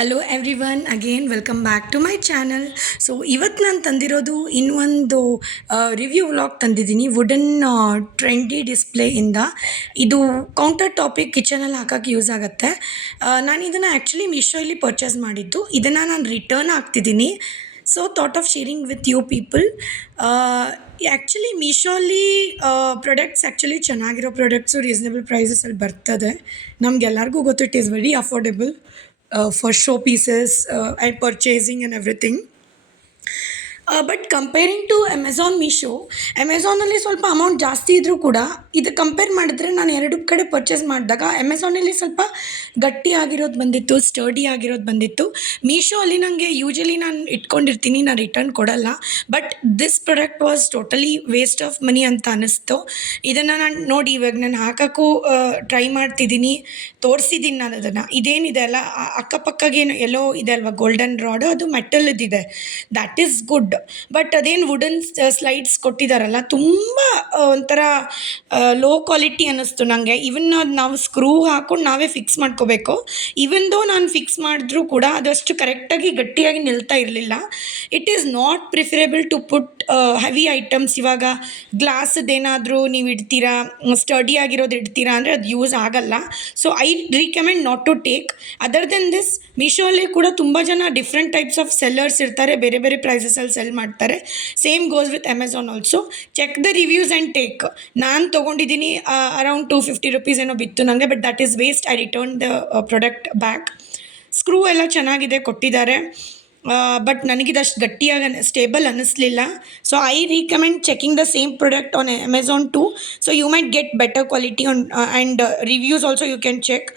Hello everyone again welcome back to my channel. So ಇವತ್ತು ನಾನು ತಂದಿರೋದು ಇನ್ನೊಂದು ರಿವ್ಯೂ ವ್ಲಾಗ್ ತಂದಿದ್ದೀನಿ ವುಡನ್ ಟ್ರೆಂಡಿ ಡಿಸ್ಪ್ಲೇಯಿಂದ. ಇದು ಕೌಂಟರ್ ಟಾಪಿಕ್ ಕಿಚನಲ್ಲಿ ಹಾಕೋಕ್ಕೆ ಯೂಸ್ ಆಗುತ್ತೆ. ನಾನು ಇದನ್ನು ಆ್ಯಕ್ಚುಲಿ ಮೀಶೋಯಲ್ಲಿ ಪರ್ಚೇಸ್ ಮಾಡಿದ್ದು. ಇದನ್ನು ನಾನು ರಿಟರ್ನ್ ಆಗ್ತಿದ್ದೀನಿ. So thought of sharing with you people. Actually ಮೀಶೋಲ್ಲಿ ಪ್ರಾಡಕ್ಟ್ಸ್ ಆ್ಯಕ್ಚುಲಿ ಚೆನ್ನಾಗಿರೋ ಪ್ರಾಡಕ್ಟ್ಸು ರೀಸನೇಬಲ್ ಪ್ರೈಸಸಲ್ಲಿ ಬರ್ತದೆ. ನಮಗೆಲ್ಲರಿಗೂ ಗೊತ್ತು, it is very affordable for show pieces and purchasing and everything. But comparing to ಅಮೆಝಾನಲ್ಲಿ ಸ್ವಲ್ಪ ಅಮೌಂಟ್ ಜಾಸ್ತಿ ಇದ್ದರೂ ಕೂಡ ಇದು ಕಂಪೇರ್ ಮಾಡಿದ್ರೆ ನಾನು ಎರಡು ಕಡೆ ಪರ್ಚೇಸ್ ಮಾಡಿದಾಗ ಅಮೆಝಾನಲ್ಲಿ ಸ್ವಲ್ಪ ಗಟ್ಟಿ ಆಗಿರೋದು ಬಂದಿತ್ತು, ಸ್ಟರ್ಡಿ ಆಗಿರೋದು ಬಂದಿತ್ತು. ಮೀಶೋ ಅಲ್ಲಿ ನನಗೆ ಯೂಶಲಿ ನಾನು ಇಟ್ಕೊಂಡಿರ್ತೀನಿ, ನಾನು ರಿಟರ್ನ್ ಕೊಡಲ್ಲ. But this product was totally waste of money ಅಂತ ಅನ್ನಿಸ್ತು. ಇದನ್ನು ನಾನು ನೋಡಿ ಇವಾಗ ನಾನು ಹಾಕೋಕ್ಕೂ ಟ್ರೈ ಮಾಡ್ತಿದ್ದೀನಿ, ತೋರಿಸಿದ್ದೀನಿ ನಾನು ಅದನ್ನು. ಇದೇನಿದೆ ಅಲ್ಲ ಅಕ್ಕಪಕ್ಕಗೇನು ಎಲ್ಲೋ ಇದೆ ಅಲ್ವಾ ಗೋಲ್ಡನ್ ರಾಡ್, ಅದು ಮೆಟಲ್ದಿದೆ, ದ್ಯಾಟ್ ಈಸ್ ಗುಡ್. ಬಟ್ ಅದೇನು ವುಡನ್ ಸ್ಲೈಡ್ಸ್ ಕೊಟ್ಟಿದ್ದಾರಲ್ಲ ತುಂಬ ಒಂಥರ ಲೋ ಕ್ವಾಲಿಟಿ ಅನ್ನಿಸ್ತು ನನಗೆ. ಇವನ್ ನಾವು ಸ್ಕ್ರೂ ಹಾಕ್ಕೊಂಡು ನಾವೇ ಫಿಕ್ಸ್ ಮಾಡ್ಕೋಬೇಕು. ಇವನ್ ದೋ ನಾನು ಫಿಕ್ಸ್ ಮಾಡಿದ್ರೂ ಕೂಡ ಅದಷ್ಟು ಕರೆಕ್ಟಾಗಿ ಗಟ್ಟಿಯಾಗಿ ನಿಲ್ತಾ ಇರಲಿಲ್ಲ. It is not preferable to put heavy items. ಇವಾಗ ಗ್ಲಾಸದ್ದೇನಾದರೂ ನೀವು ಇಡ್ತೀರಾ, ಸ್ಟಡಿ ಆಗಿರೋದು ಇಡ್ತೀರಾ ಅಂದರೆ ಅದು ಯೂಸ್ ಆಗಲ್ಲ. So I recommend not to take. Other than this ಮೀಶೋಲ್ಲಿ ಕೂಡ ತುಂಬ ಜನ ಡಿಫ್ರೆಂಟ್ ಟೈಪ್ಸ್ ಆಫ್ ಸೆಲ್ಲರ್ಸ್ ಇರ್ತಾರೆ, ಬೇರೆ ಬೇರೆ ಪ್ರೈಸಸಲ್ಲಿ ಸೆಲ್ ಮಾಡ್ತಾರೆ. Same goes with Amazon also. Check the reviews and take. ನಾನು ತೊಗೊಂಡಿದ್ದೀನಿ ಅರೌಂಡ್ ₹250 ಏನೋ ಬಿತ್ತು ನನಗೆ, but that is waste. I return the product back. Screw ಎಲ್ಲ ಚೆನ್ನಾಗಿದೆ ಕೊಟ್ಟಿದ್ದಾರೆ, ಬಟ್ ನನಗಿದಷ್ಟು ಗಟ್ಟಿಯಾಗಿ ಸ್ಟೇಬಲ್ ಅನ್ನಿಸ್ಲಿಲ್ಲ. So I recommend checking the same product on Amazon too. So you might get better quality on and reviews also you can check.